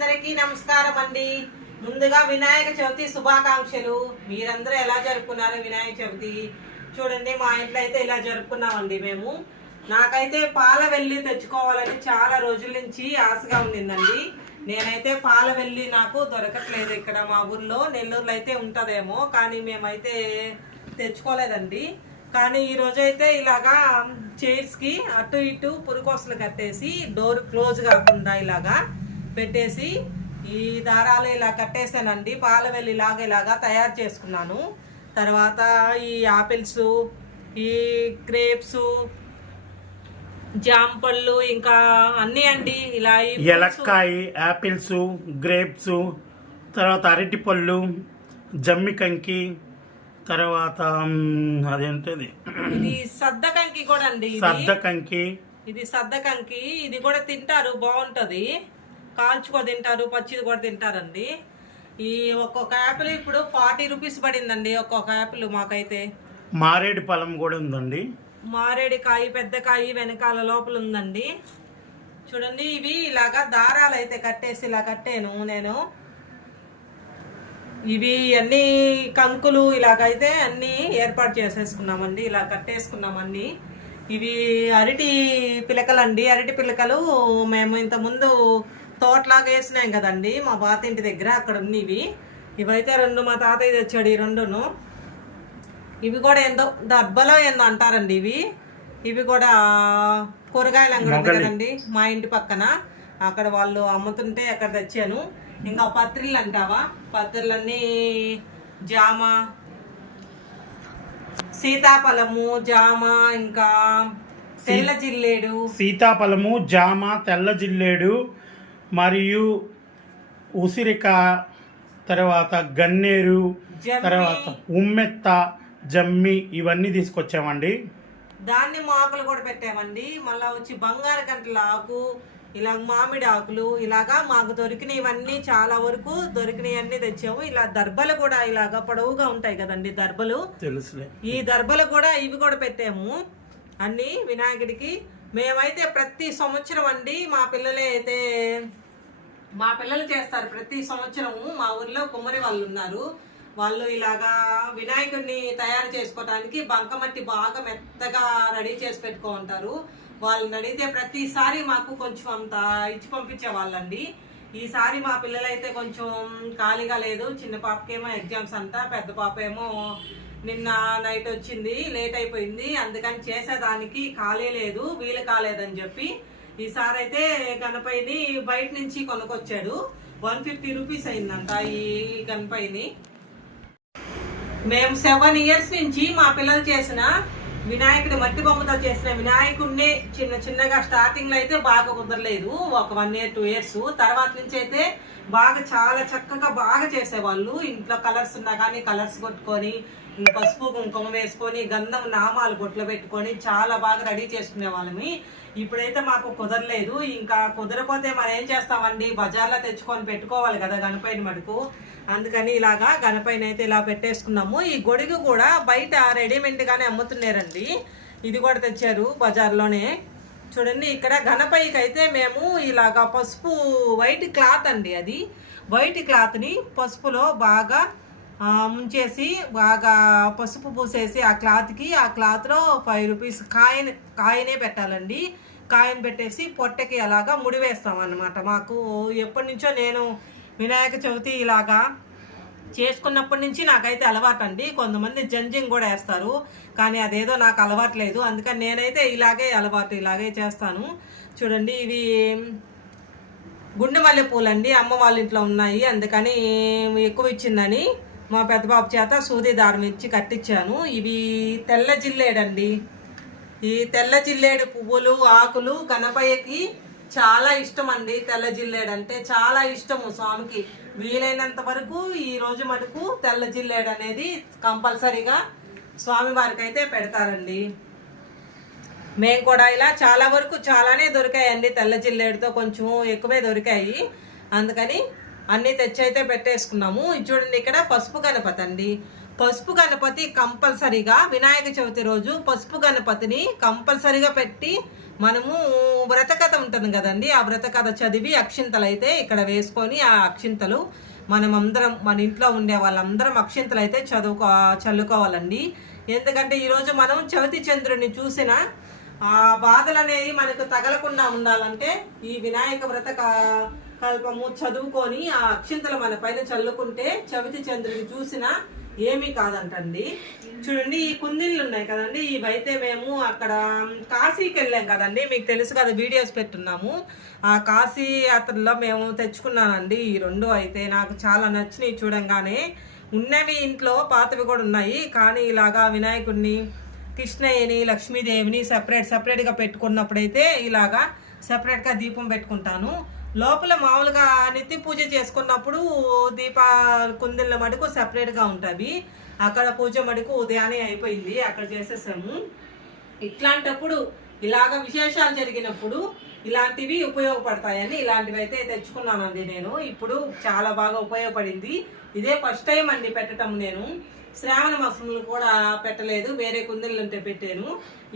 అందరికీ నమస్కారం అండి ముందుగా వినాయక చవితి శుభాకాంక్షలు. మీరందరూ ఎలా జరుపుకున్నారు వినాయక చవితి? చూడండి మా ఇంట్లో అయితే ఇలా జరుపుకున్నామండి మేము. నాకైతే పాల వెళ్ళి తెచ్చుకోవాలని చాలా రోజుల నుంచి ఆశగా ఉండిందండి. నేనైతే పాల వెళ్ళి నాకు దొరకట్లేదు ఇక్కడ మా ఊర్లో. నెల్లూరులో అయితే ఉంటుందేమో కానీ మేమైతే తెచ్చుకోలేదండి. కానీ ఈ అయితే ఇలాగా చైర్స్కి అటు ఇటు పురుకోసలు కట్టేసి డోర్ క్లోజ్ కాకుండా ఇలాగా పెట్టేసి ఈ దారాలు ఇలా కట్టేసానండి పాలవెల్లి ఇలాగా ఇలాగా తయారు చేసుకున్నాను. తర్వాత ఈ ఆపిల్స్ ఈ గ్రేప్స్ జామ పళ్ళు ఇంకా అన్నీ అండి. ఇలా ఎలక్కాయ యాపిల్స్ గ్రేప్స్ తర్వాత అరటిపళ్ళు జమ్మి కంకి తర్వాత అదేంటిది? ఇది సద్దకంకి కూడా అండి. సద్ద కంకి. ఇది సద్దకంకి ఇది కూడా తింటారు బాగుంటది. కాల్చుకో తింటారు పచ్చిది కూడా తింటారండి. ఈ ఒక్కొక్క యాపిల్ ఇప్పుడు ఫార్టీ రూపీస్ పడిందండి ఒక్కొక్క యాపిల్ మాకైతే. మారేడు ఫలం కూడా ఉందండి. మారేడు కాయ పెద్ద కాయ వెనకాల లోపల ఉందండి. చూడండి ఇవి ఇలాగా దారాలు అయితే కట్టేసి ఇలా కట్టాను నేను. ఇవి అన్ని కంకులు ఇలాగైతే అన్ని ఏర్పాటు చేసేసుకున్నామండి ఇలా కట్టేసుకున్నామండి. ఇవి అరటి పిలకలండి అరటి పిలకలు మేము ఇంత ముందు తోటలాగా వేసినాం కదండి మా బాత ఇంటి దగ్గర అక్కడ ఉన్నవి. ఇవైతే రెండు మా తాతయ్య తెచ్చాడు ఈ రెండును. ఇవి కూడా ఏందో దర్బలో ఏందో అంటారండి ఇవి. ఇవి కూడా కూరగాయల అంగడి కదండి మా ఇంటి పక్కన. అక్కడ వాళ్ళు అమ్ముతుంటే అక్కడ తెచ్చాను. ఇంకా పత్రిలు అంటావా? పత్రిలన్నీ జామ సీతాఫలము జామ ఇంకా తెల్ల జిల్లేడు. సీతాఫలము జామ తెల్ల జిల్లేడు మరియు ఉసిరిక తర్వాత గన్నేరు. తర్వాత ఉమ్మెత్త జమ్మి ఇవన్నీ తీసుకొచ్చామండి. దాన్ని ఆకులు కూడా పెట్టామండి. మళ్ళా వచ్చి బంగారు గంటల ఆకు ఇలా మామిడి ఆకులు ఇలాగా మాకు దొరికినవన్నీ చాలా వరకు దొరికినవన్నీ తెచ్చాము. ఇలా దర్బలు కూడా ఇలాగా పొడవుగా ఉంటాయి కదండి దర్బలు. తెలుసులే. ఈ దర్బలు కూడా ఇవి కూడా పెట్టాము అన్ని వినాయకుడికి. మేమైతే ప్రతి సంవత్సరం అండి మా పిల్లలే అయితే మా పిల్లలు చేస్తారు. ప్రతి సంవత్సరము మా ఊర్లో కుమ్మరి వాళ్ళు ఉన్నారు. వాళ్ళు ఇలాగా వినాయకుడిని తయారు చేసుకోవడానికి బంకమట్టి బాగా మెత్తగా రెడీ చేసి పెట్టుకో ఉంటారు. వాళ్ళని అడిగితే ప్రతిసారి మాకు కొంచెం అంత ఇచ్చి పంపించే వాళ్ళండి. ఈసారి మా పిల్లలైతే కొంచెం ఖాళీగా లేదు. చిన్న పాపకేమో ఎగ్జామ్స్ అంతా పెద్ద పాప ఏమో నిన్న నైట్ వచ్చింది లేట్ అయిపోయింది. అందుకని చేసేదానికి ఖాళీ లేదు వీలు కాలేదని చెప్పి ఈసారి అయితే గణపైని బయట నుంచి కొనుకొచ్చాడు వన్ ఫిఫ్టీ రూపీస్ అయిందంట ఈ గణపైని మేము సెవెన్ ఇయర్స్ నుంచి మా పిల్లలు చేసిన వినాయకుడి మట్టి బొమ్మతో చేసిన వినాయకుడిని చిన్న చిన్నగా స్టార్టింగ్లో అయితే బాగా కుదరలేదు. ఒక వన్ ఇయర్ టూ ఇయర్స్. తర్వాత నుంచి అయితే బాగా చాలా చక్కగా బాగా చేసేవాళ్ళు. ఇంట్లో కలర్స్ ఉన్నా కానీ కలర్స్ కొట్టుకొని పసుపు కుంకుమ వేసుకొని గంధం నామాలు బొట్లు పెట్టుకొని చాలా బాగా రెడీ చేసుకునే వాళ్ళమి. ఇప్పుడైతే మాకు కుదరలేదు. ఇంకా కుదరపోతే మనం ఏం చేస్తామండి? బజార్లో తెచ్చుకొని పెట్టుకోవాలి కదా గణపైన మటుకు. అందుకని ఇలాగా గణపైన అయితే ఇలా పెట్టేసుకున్నాము. ఈ గొడుగు కూడా బయట రెడీమేడ్గానే అమ్ముతున్నారండి. ఇది కూడా తెచ్చారు బజార్లోనే. చూడండి ఇక్కడ గణపైకి అయితే మేము ఇలాగా పసుపు వైట్ క్లాత్ అండి అది. వైట్ క్లాత్ని పసుపులో బాగా ముంచేసి బాగా పసుపు పూసేసి ఆ క్లాత్కి ఆ క్లాత్లో ఫైవ్ రూపీస్ కాయన్ కాయనే పెట్టాలండి. కాయన్ పెట్టేసి పొట్టకి అలాగా ముడివేస్తాం అన్నమాట మాకు ఎప్పటి నుంచో నేను వినాయక చవితి ఇలాగా చేసుకున్నప్పటి నుంచి నాకైతే అలవాటు అండి కొంతమంది జంజింగ్ కూడా వేస్తారు. కానీ అదేదో నాకు అలవాటు లేదు. అందుకని నేనైతే ఇలాగే అలవాటు ఇలాగే చేస్తాను. చూడండి ఇవి గుండె మల్లె పూలండి. అమ్మ వాళ్ళ ఇంట్లో ఉన్నాయి. అందుకని ఎక్కువ ఇచ్చిందని మా పెద్ద బాబు చేత సూది దారం ఇచ్చి కట్టించాను. ఇవి తెల్ల జిల్లేడండి. ఈ తెల్ల జిల్లేడు పువ్వులు ఆకులు గణపయ్యకి చాలా ఇష్టం అండి తెల్ల జిల్లేడు అంటే చాలా ఇష్టము స్వామికి. వీలైనంత వరకు ఈ రోజు మటుకు తెల్ల జిల్లేడు అనేది కంపల్సరీగా స్వామివారికి అయితే పెడతారండి. మేము కూడా ఇలా చాలా వరకు చాలానే దొరికాయండి తెల్ల జిల్లేడుతో కొంచెం ఎక్కువే దొరికాయి. అందుకని అన్నీ తెచ్చి అయితే పెట్టేసుకున్నాము చూడండి ఇక్కడ పసుపు గణపతి అండి. పసుపు గణపతి కంపల్సరీగా వినాయక చవితి రోజు పసుపు గణపతిని కంపల్సరీగా పెట్టి మనము వ్రతకథ ఉంటుంది కదండి. ఆ వ్రతకథ చదివి అక్షింతలు అయితే ఇక్కడ వేసుకొని ఆ అక్షింతలు మనం అందరం మన ఇంట్లో ఉండే వాళ్ళందరం అక్షింతలు అయితే చదువుకో చల్లుకోవాలండి. ఎందుకంటే ఈరోజు మనం చవితి చంద్రుడిని చూసిన ఆ బాధలు అనేవి మనకు తగలకుండా ఉండాలంటే ఈ వినాయక వ్రత కల్పము చదువుకొని ఆ అక్షింతలు మన పైన చల్లుకుంటే చవితి చంద్రుడిని చూసినా ఏమీ కాదంటండి. చూడండి ఈ కుందిళ్ళు ఉన్నాయి కదండి ఇవైతే మేము అక్కడ కాశీకి వెళ్ళాం కదండి. మీకు తెలుసు కదా వీడియోస్ పెట్టున్నాము. ఆ కాశీ యాత్రలో మేము తెచ్చుకున్నానండి. ఈ రెండు అయితే నాకు చాలా నచ్చినాయి చూడంగానే. ఉన్నవి ఇంట్లో పాతవి కూడా ఉన్నాయి. కానీ ఇలాగా వినాయకుడిని కృష్ణయ్యని లక్ష్మీదేవిని సపరేట్ సపరేట్గా పెట్టుకున్నప్పుడైతే ఇలాగా సపరేట్గా దీపం పెట్టుకుంటాను. లోపల మామూలుగా నిత్య పూజ చేసుకున్నప్పుడు దీప కుందిళ్ళ మటుకు సపరేట్గా ఉంటుంది. అక్కడ పూజ మటుకు ఉదయాన్నే అయిపోయింది అక్కడ చేసేసాము. ఇట్లాంటప్పుడు ఇలాగ విశేషాలు జరిగినప్పుడు ఇలాంటివి ఉపయోగపడతాయని ఇలాంటివి అయితే తెచ్చుకున్నానండి నేను. ఇప్పుడు చాలా బాగా ఉపయోగపడింది. ఇదే ఫస్ట్ టైం అండి పెట్టడం నేను. శ్రావణ మసములు కూడా పెట్టలేదు వేరే కుందెలు ఉంటే పెట్టాను.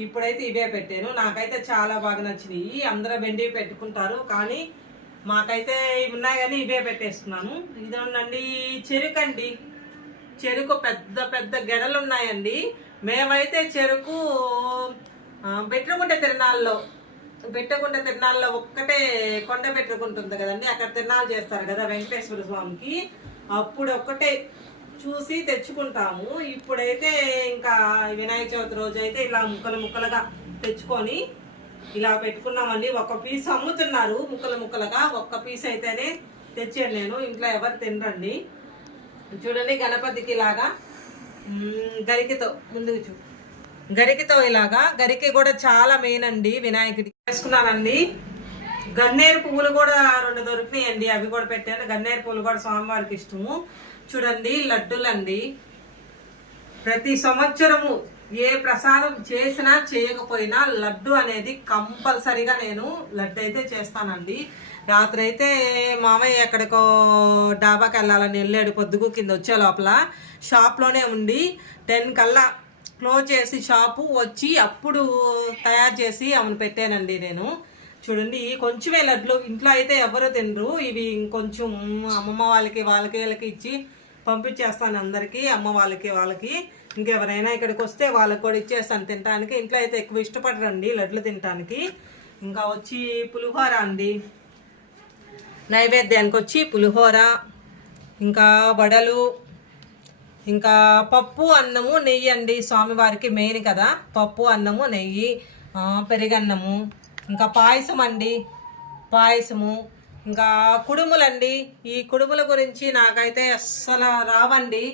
ఇప్పుడైతే ఇవే పెట్టాను. నాకైతే చాలా బాగా నచ్చినాయి. అందరూ వెండి పెట్టుకుంటారు కానీ మాకైతే ఇవి ఉన్నాయి కానీ ఇవే పెట్టేస్తున్నాను. ఇదండి చెరుకు అండి. చెరుకు పెద్ద పెద్ద గెడలు ఉన్నాయండి. మేమైతే చెరుకు ఆ, పెట్టుకుంటే తిరణాల్లో పెట్టకుంటే తిరణాల్లో ఒక్కటే కొండ పెట్టుకుంటుంది కదండి. అక్కడ తిరణాలు చేస్తారు కదా వెంకటేశ్వర స్వామికి. అప్పుడు ఒక్కటే చూసి తెచ్చుకుంటాము. ఇప్పుడైతే ఇంకా వినాయక చవితి రోజు అయితే ఇలా ముక్కలు ముక్కలుగా తెచ్చుకొని ఇలా పెట్టుకున్నామండి. ఒక పీస్ అమ్ముతున్నారు. ముక్కలు ముక్కలుగా ఒక్క పీస్ అయితేనే తెచ్చాను నేను. ఇంట్లో ఎవరు తినరండి. చూడండి గణపతికి ఇలాగా గరికతో ముందుకు చూ గరికతో ఇలాగా. గరికి కూడా చాలా మెయిన్ అండి వినాయకుడి. వేసుకున్నానండి. గన్నేరు పువ్వులు కూడా రెండు దొరికినాయండి. అవి కూడా పెట్టాను. గన్నేరు పువ్వులు కూడా స్వామివారికి ఇష్టము. చూడండి లడ్డూలండి. ప్రతి సంవత్సరము ఏ ప్రసాదం చేసినా చేయకపోయినా లడ్డు అనేది కంపల్సరీగా నేను లడ్డు అయితే చేస్తానండి. రాత్రి అయితే మామయ్య ఎక్కడికో డాబాకి వెళ్ళాలని వెళ్ళాడు పొద్దుగు కింద వచ్చే లోపల. షాప్లోనే ఉండి టెన్ కల్లా క్లోజ్ చేసి షాపు వచ్చి అప్పుడు తయారు చేసి ఆమెను పెట్టానండి నేను. చూడండి కొంచెమే లడ్లు ఇంట్లో అయితే ఎవరు తినరు. ఇవి ఇంకొంచెం అమ్మమ్మ వాళ్ళకి వాళ్ళకి వీళ్ళకి ఇచ్చి పంపించేస్తాను అందరికీ అమ్మ వాళ్ళకి వాళ్ళకి. ఇంకెవరైనా ఇక్కడికి వస్తే వాళ్ళకి కూడా ఇచ్చేస్తాను తినడానికి ఇంట్లో అయితే ఎక్కువ ఇష్టపడరండి లడ్లు తినడానికి ఇంకా వచ్చి పులిహోర అండి. నైవేద్యానికి వచ్చి పులిహోర ఇంకా వడలు ఇంకా పప్పు అన్నము నెయ్యి అండి. స్వామివారికి మెయిన్ కదా. పప్పు అన్నము నెయ్యి పెరిగన్నము పెరుగన్నము. ఇంకా పాయసం అండి. పాయసము ఇంకా కుడుములండి. ఈ కుడుముల గురించి నాకైతే అస్సలు రావండి.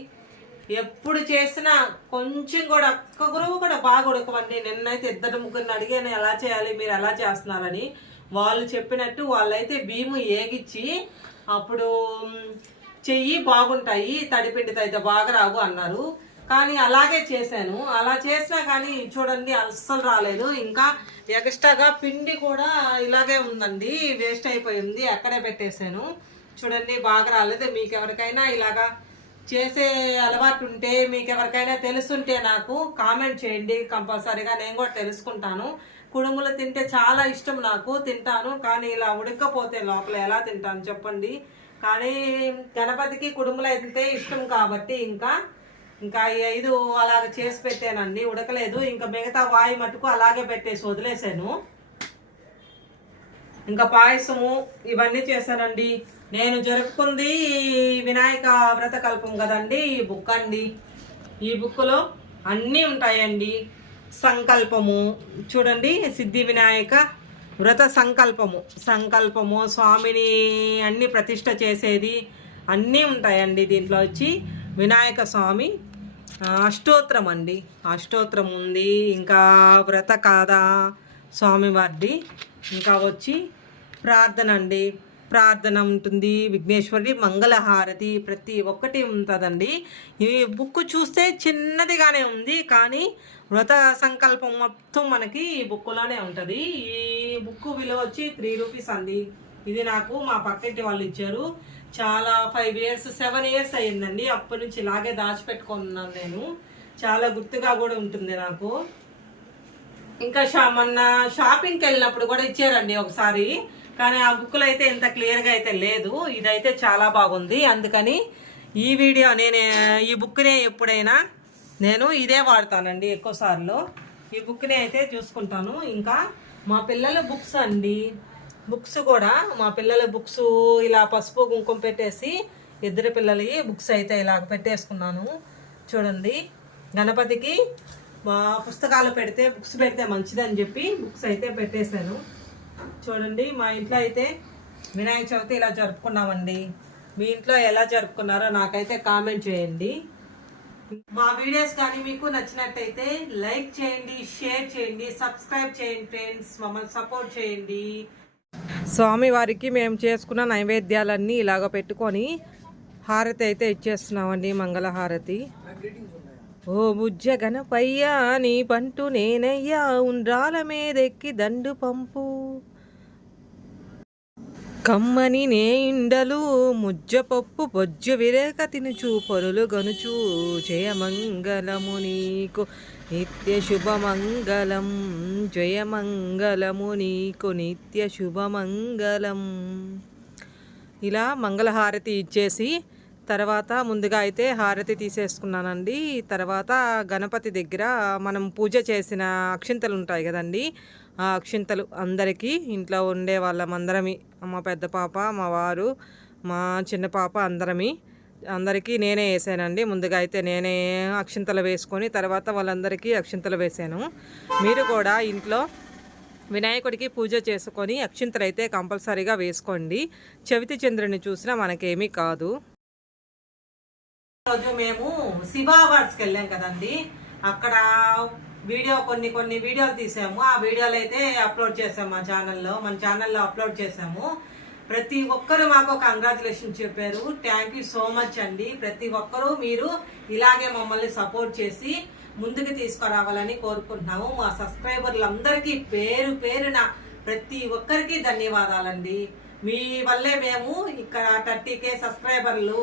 ఎప్పుడు చేసినా కొంచెం కూడా ఒక్క గురువు కూడా బాగా ఉడకవండి. నిన్నైతే ఇద్దరు ముగ్గురిని అడిగాను ఎలా చేయాలి మీరు ఎలా చేస్తున్నారని. వాళ్ళు చెప్పినట్టు వాళ్ళైతే భీము ఏగిచ్చి అప్పుడు చెయ్యి బాగుంటాయి తడిపిండితో అయితే బాగా రావు అన్నారు. కానీ అలాగే చేశాను. అలా చేసినా కానీ చూడండి అస్సలు రాలేదు. ఇంకా ఎక్స్ట్రాగా పిండి కూడా ఇలాగే ఉందండి. వేస్ట్ అయిపోయింది. అక్కడే పెట్టేశాను. చూడండి బాగా రాలేదు. మీకు ఎవరికైనా ఇలాగా చేసే అలవాటు ఉంటే మీకు ఎవరికైనా తెలుసుంటే నాకు కామెంట్ చేయండి. కంపల్సరీగా నేను కూడా తెలుసుకుంటాను. కుడుములు తింటే చాలా ఇష్టం నాకు. తింటాను కానీ ఇలా ఉడకపోతే లోపల ఎలా తింటాను చెప్పండి. కానీ గణపతికి కుడుములు అయితే ఇష్టం కాబట్టి ఇంకా ఇంకా ఈ ఐదు అలాగ చేసి పెట్టానండి ఉడకలేదు. ఇంకా మిగతా వాయి మటుకు అలాగే పెట్టేసి వదిలేసాను ఇంకా పాయసము ఇవన్నీ చేశానండి. నేను జరుపుకుంది వినాయక వ్రత కల్పం కదండి ఈ బుక్ అండి. ఈ బుక్లో అన్నీ ఉంటాయండి. సంకల్పము చూడండి సిద్ధి వినాయక వ్రత సంకల్పము. సంకల్పము స్వామిని అన్ని ప్రతిష్ట చేసేది అన్నీ ఉంటాయండి దీంట్లో వచ్చి. వినాయక స్వామి అష్టోత్తరం అండి అష్టోత్తరం ఉంది ఇంకా వ్రత కాదా? స్వామివారిది. ఇంకా వచ్చి ప్రార్థన అండి ప్రార్థన ఉంటుంది. విఘ్నేశ్వరి మంగళహారతి ప్రతి ఒక్కటి ఉంటుందండి. ఈ బుక్ చూస్తే చిన్నదిగానే ఉంది. కానీ వ్రత సంకల్పం మొత్తం మనకి ఈ బుక్లోనే ఉంటుంది. ఈ బుక్ విలువ వచ్చి త్రీ రూపీస్ అండి. ఇది నాకు మా పక్కింటి వాళ్ళు ఇచ్చారు. చాలా ఫైవ్ ఇయర్స్ సెవెన్ ఇయర్స్ అయ్యిందండి. అప్పటి నుంచి ఇలాగే దాచిపెట్టుకున్నాను నేను. చాలా గుర్తుగా కూడా ఉంటుంది నాకు. ఇంకా షా మొన్న షాపింగ్కి వెళ్ళినప్పుడు కూడా ఇచ్చారండి ఒకసారి. కానీ ఆ బుక్లో అయితే ఇంత క్లియర్గా అయితే లేదు. ఇదైతే చాలా బాగుంది. అందుకని ఈ వీడియో నేను ఈ బుక్నే ఎప్పుడైనా నేను ఇదే వాడతానండి ఎక్కువ సార్లు. ఈ బుక్ని అయితే చూసుకుంటాను. ఇంకా మా పిల్లల బుక్స్ అండి. బుక్స్ కూడా మా పిల్లల బుక్స్ ఇలా పసుపు కుంకుమ పెట్టేసి ఇద్దరు పిల్లలవి బుక్స్ అయితే ఇలా పెట్టేసుకున్నాను. చూడండి. గణపతికి మా పుస్తకాలు పెడితే బుక్స్ పెడితే మంచిదని చెప్పి బుక్స్ అయితే పెట్టేశాను. చూడండి మా ఇంట్లో అయితే వినాయక చవితి ఇలా జరుపుకున్నామండి. మీ ఇంట్లో ఎలా జరుపుకున్నారో నాకైతే కామెంట్ చేయండి. మా వీడియోస్ కానీ మీకు నచ్చినట్టయితే లైక్ చేయండి షేర్ చేయండి సబ్స్క్రైబ్ చేయండి ఫ్రెండ్స్. మమ్మల్ని సపోర్ట్ చేయండి. స్వామి వారికి మేము చేసుకున్న నైవేద్యాలన్నీ ఇలాగ పెట్టుకొని హారతి అయితే ఇచ్చేస్తున్నామండి మంగళహారతి ఓ బుజ్జ గణపయ్యా నీ పంటు నేనయ్యా ఉండ్రాల మీదెక్కి దండు పంపు. కమ్మని నే ఇండలు ముజ్జపప్పు బొజ్జ విరేక తినుచు పొరులు గనుచు. జయమంగళము నీకు నిత్య శుభమంగళం. జయమంగళము నీకు నిత్య శుభమంగళం. ఇలా మంగళహారతి ఇచ్చేసి తర్వాత ముందుగా అయితే హారతి తీసేసుకున్నానండి. తర్వాత గణపతి దగ్గర మనం పూజ చేసిన అక్షింతలు ఉంటాయి కదండి ఆ అక్షింతలు అందరికీ ఇంట్లో ఉండే వాళ్ళమందరమి. మా పెద్ద పాప మా వారు మా చిన్న పాప అందరమి. అందరికీ నేనే వేసానండి. ముందుగా అయితే నేనే అక్షింతలు వేసుకొని తర్వాత వాళ్ళందరికీ అక్షింతలు వేసాను. మీరు కూడా ఇంట్లో వినాయకుడికి పూజ చేసుకొని అక్షింతలు అయితే కంపల్సరీగా వేసుకోండి. చవితి చంద్రుని చూసినా మనకేమీ కాదు. రోజు మేము శివ అవార్డ్స్కి వెళ్ళాం కదండి. అక్కడ వీడియో కొన్ని కొన్ని వీడియోలు తీసాము. ఆ వీడియోలు అయితే అప్లోడ్ చేసాము మా ఛానల్లో. మన ఛానల్లో అప్లోడ్ చేసాము. ప్రతి ఒక్కరు మాకు కంగ్రాచులేషన్ చెప్పారు. థ్యాంక్ యూ సో మచ్ అండి. ప్రతి ఒక్కరూ మీరు ఇలాగే మమ్మల్ని సపోర్ట్ చేసి ముందుకు తీసుకురావాలని కోరుకుంటున్నాము. మా సబ్స్క్రైబర్లందరికీ పేరు పేరున ప్రతి ఒక్కరికి ధన్యవాదాలండి. మీ వల్లే మేము ఇక్కడ థర్టీ కే సబ్స్క్రైబర్లు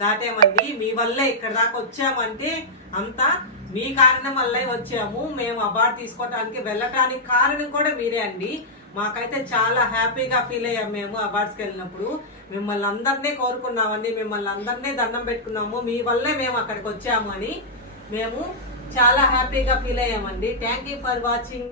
దాటేమండి. మీ వల్లే ఇక్కడ దాకా వచ్చామంటే అంతా మీ కారణం వల్లే వచ్చాము. మేము అవార్డు తీసుకోవడానికి వెళ్ళటానికి కారణం కూడా మీరే అండి. మాకైతే చాలా హ్యాపీగా ఫీల్ అయ్యాం మేము అవార్డ్స్కి వెళ్ళినప్పుడు. మిమ్మల్ని అందరినీ కోరుకున్నామండి. మిమ్మల్ని అందరినీ దండం పెట్టుకున్నాము. మీ వల్లే మేము అక్కడికి వచ్చాము అని మేము చాలా హ్యాపీగా feel అయ్యామండి. Thank you for watching